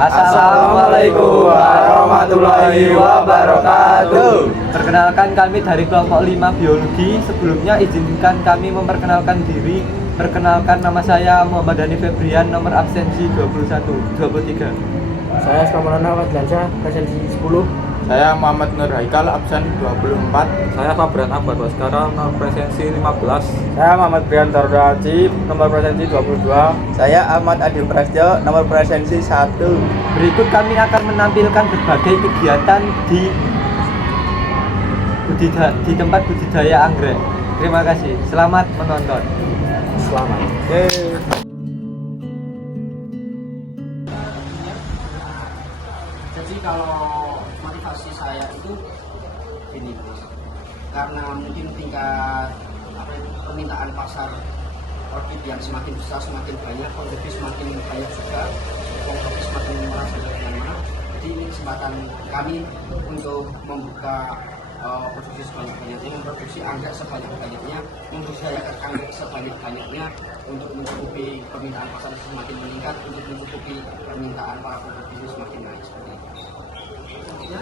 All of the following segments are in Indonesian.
Assalamualaikum warahmatullahi wabarakatuh. Perkenalkan, kami dari kelompok 5 biologi. Sebelumnya izinkan kami memperkenalkan diri. Perkenalkan, nama saya Muhammad Dhani Febrian, nomor absensi 23. Saya Skamarana Wadlansyah, absensi 10. Saya Muhammad Nur Haikal, absen 24. Saya Fabrian Akbar Baskara, nomor presensi 15. Saya Muhammad Brian Tardaci, nomor presensi 22. Saya Ahmad Adil Prasetyo, nomor presensi 1. Berikut kami akan menampilkan berbagai kegiatan di tempat budidaya anggrek. Terima kasih. Selamat menonton. Selamat. Jadi kalau motivasi saya itu ini, karena mungkin tingkat permintaan pasar orkid yang semakin besar, semakin banyak, konsumsi semakin banyak juga, konsumsi semakin merasa mana. Jadi ini kesempatan kami untuk membuka produksi sebanyak-banyaknya, memproduksi anggrek sebanyak-banyaknya, membudidayakan anggrek sebanyak-banyaknya untuk mencukupi permintaan pasar semakin meningkat, untuk mencukupi permintaan para pembeli semakin naik seperti itu. Selanjutnya,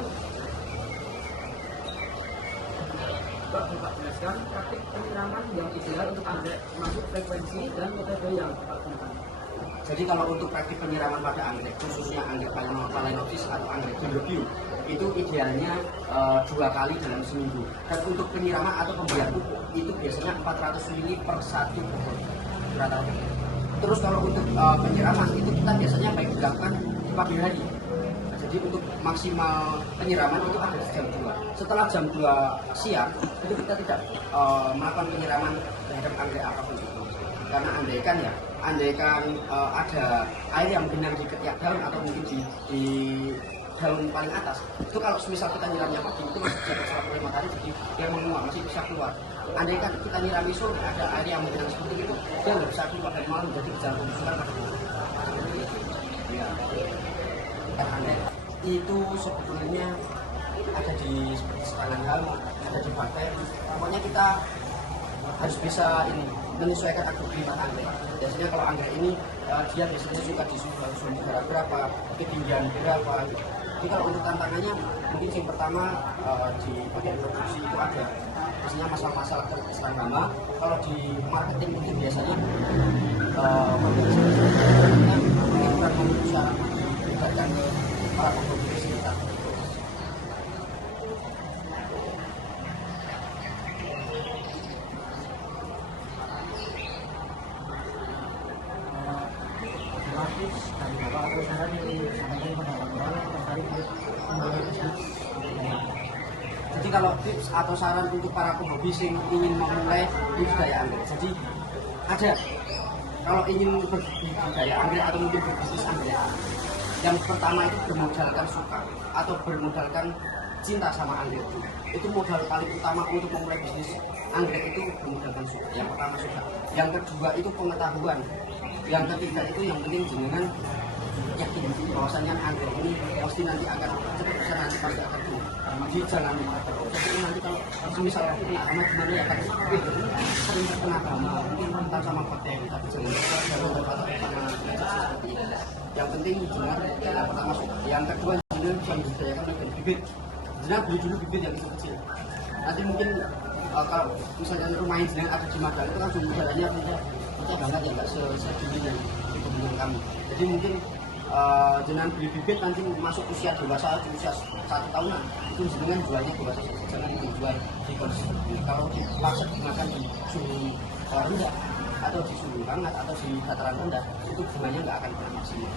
Bapak jelaskan praktik penyiraman yang ideal untuk anggrek, masuk frekuensi dan metode yang Bapak gunakan. Jadi kalau untuk praktik penyiraman pada anggrek, khususnya anggrek Phalaenopsis atau anggrek Dendrobium, itu idealnya 2 kali dalam seminggu. Dan untuk penyiraman atau pemberian pupuk itu biasanya 400 ml per 1 pohon rata-rata. Terus kalau untuk penyiraman itu kita biasanya baik dilakukan di pagi hari. Jadi untuk maksimal penyiraman itu ada di jam 2. Setelah jam 2 siang itu kita tidak melakukan penyiraman terhadap anggrek apapun itu. Karena andaikan ada air yang benar di ketiak daun atau mungkin di daun paling atas, itu kalau misal kita nyiramnya pagi itu masih bisa terserap matahari, jadi dia menguap, masih bisa keluar. Andaikan kita nyirami sore, ada air yang menghilang seperti itu, dia nggak bisa keluar dari malam, jadi bisa pembusukan pada malam. Ya. Anggrek itu sebetulnya ada di serangan hama, ada di bakteri. Pokoknya kita harus bisa menyesuaikan agroklimat anggrek. Biasanya kalau anggrek ini dia biasanya suka di suhu udara berapa, ketinggian berapa. Jadi kalau untuk tantangannya mungkin yang pertama di bagian produksi itu ada biasanya masalah-masalah keserang hama. Kalau di marketing mungkin biasanya mungkin kurang bisa meningkatkan ke para pembeli sekitar. Jadi kalau tips atau saran untuk para pemhobi yang ingin memulai budidaya anggrek, jadi ada kalau ingin berbudidaya anggrek atau mungkin berbisnis anggrek, yang pertama itu bermodalkan suka atau bermodalkan cinta sama anggrek. Itu modal paling utama untuk memulai bisnis anggrek, itu bermodalkan suka. Yang pertama suka, yang kedua itu pengetahuan, yang ketiga itu yang penting jenengan yakin bahwasanya anggrek ini pasti nanti akan cepat besar, nanti pasti akan tumbuh. Jadi jangan lupa terus. Jadi nanti kalau misalnya hama gimana ya kan, sering terkena hama, mungkin rentan sama bakteri, tapi jangan lupa seperti itu. Yang penting jenengan yang pertama suka, yang kedua jenengan jangan budidayakan dengan bibit. Jenengan beli dulu bibit yang kecil. Nanti mungkin kalau misalnya rumahnya jenengan ada di Magelang itu kan jumlah udaranya pecah banget ya, nggak sedingin yang di kebun kami. Jadi mungkin jenengan beli bibit nanti masuk usia dewasa, usia 1 tahunan itu jenengan jualnya dewasa, jangan dijual di kondisi. Kalau dipaksa dimakan di suhu rendah atau di suhu hangat atau di dataran rendah, itu bunganya nggak akan pernah maksimal.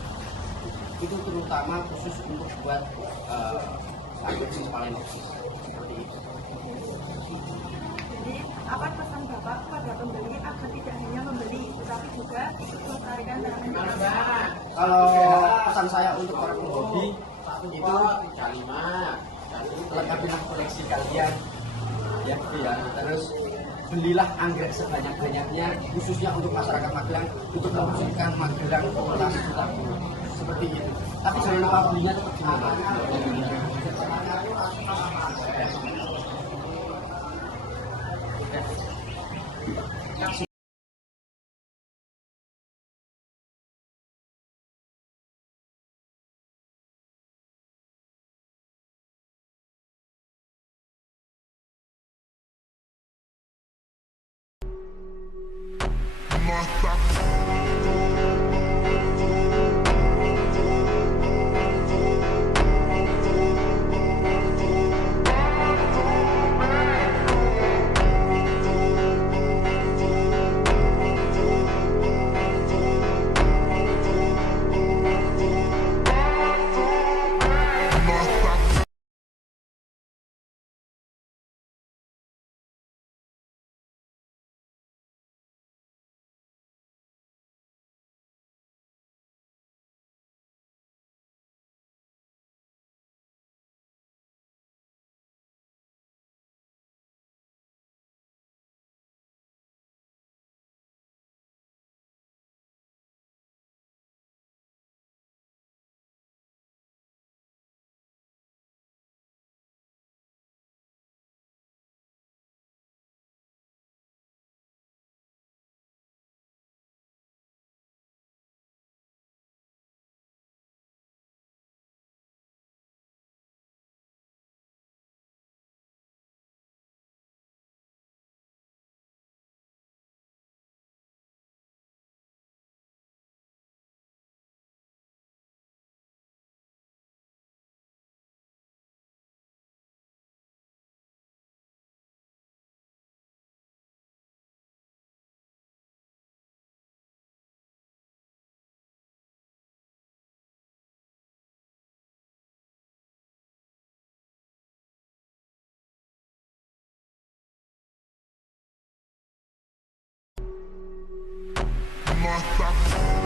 Itu terutama khusus untuk buat anggrek Phalaenopsis seperti itu. Jadi apa pesan Bapak kepada pembeli agar tidak hanya membeli tetapi juga melestarikan dan menjaga? Kalau pesan saya untuk para pemhobi itu lengkapilah koleksi kalian ya, iya. Terus belilah anggrek sebanyak-banyaknya, khususnya untuk masyarakat Magelang, untuk mewujudkan Magelang kota sejuta guru. Seperti itu. Tapi jangan lupa belinya tetap di mana. Mata